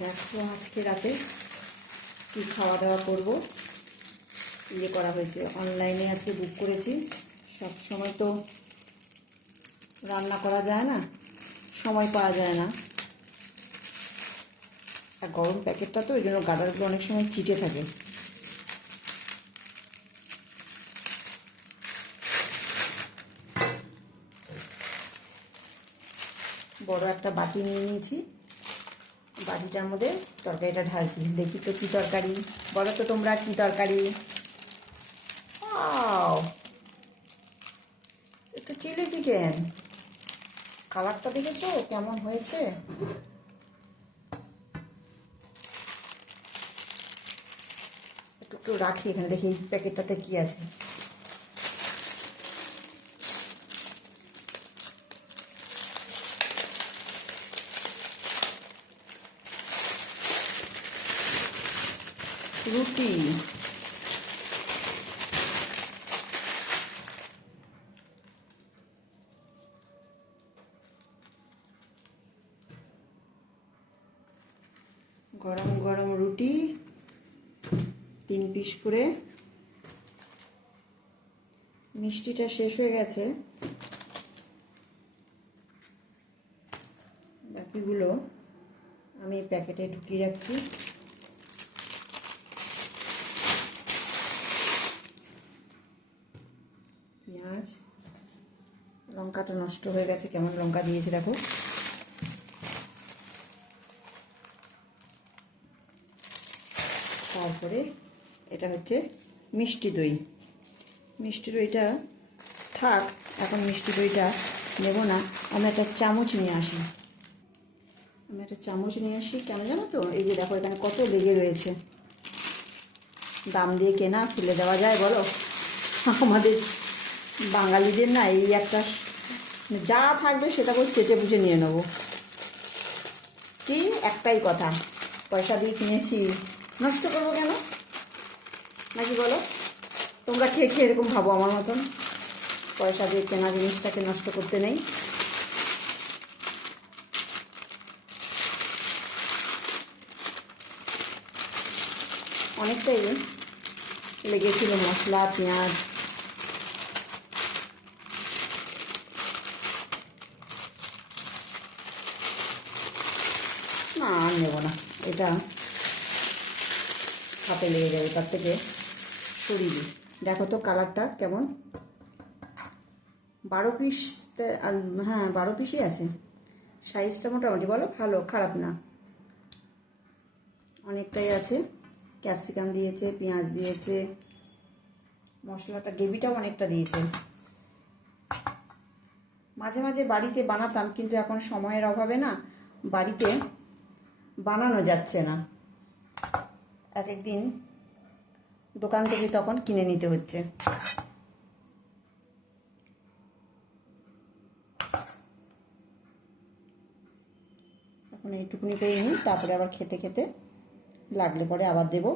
দেখো আজকে রাতে কি খাওয়া দাওয়া করবো। ইয়ে করা হয়েছে, অনলাইনে আজকে বুক করেছি। সব সময় তো রান্না করা যায় না, সময় পাওয়া যায় না। আর গরম প্যাকেটটা তো ওই জন্য গার্ডারগুলো অনেক সময় চিটে থাকে। বড় একটা বাটি নিয়ে নিয়েছি, বাটিটার মধ্যে তরকারিটা ঢালছি। দেখি তো কী তরকারি, বলো তো তোমরা কী তরকারি। একটু চিলি চিকেন, কালারটা দেখেছো কেমন হয়েছে। একটু একটু রাখি এখানে, দেখি এই প্যাকেটটাতে কি আছে। রুটি, গরম গরম রুটি 3 পিস করে। মিষ্টিটা শেষ হয়ে গেছে, বাকিগুলো আমি প্যাকেটে ঢুকিয়ে রাখছি। পেঁয়াজ, লঙ্কাটা নষ্ট হয়ে গেছে, কেমন লঙ্কা দিয়েছে দেখো। তারপরে এটা হচ্ছে মিষ্টি দই। মিষ্টি দইটা থাক, এখন মিষ্টি দইটা নেব না। আমি একটা চামচ নিয়ে আসি, কেন জানো তো, এই যে দেখো এখানে কত লেগে রয়েছে। দাম দিয়ে কেনা, ফেলে দেওয়া যায় বলো? আমাদের বাঙালিদের না এই একটা, যা থাকবে সেটাকে চেটে পুচে নিয়ে নেবো। কি একটাই কথা, পয়সা দিয়ে কিনেছি, নষ্ট করবো কেন, নাকি বলো? তোমরা খেয়ে খেয়ে এরকম ভাবো আমার মতন, পয়সা দিয়ে কেনা জিনিসটাকে নষ্ট করতে নেই। অনেকটাই লেগেছিল মশলা, পেঁয়াজ। না আর নেবো না, এটা হাতে লেগে যাবে, তার থেকে সরিয়ে দিই। দেখো তো কালারটা কেমন। 12 পিস, হ্যাঁ 12 পিসই আছে। সাইজটা মোটামুটি বলো, ভালো খারাপ না, অনেকটাই আছে। ক্যাপসিকাম দিয়েছে, পেঁয়াজ দিয়েছে, মশলাটা গ্রেভিটাও অনেকটা দিয়েছে। মাঝে মাঝে বাড়িতে বানাতাম, কিন্তু এখন সময়ের অভাবে না বাড়িতে বানানো যাচ্ছে না। এক একদিন দোকান থেকে তখন কিনে নিতে হচ্ছে। এখন এইটুকুনি করে নিই, তারপরে আবার খেতে খেতে লাগলে পরে আবার দেবো।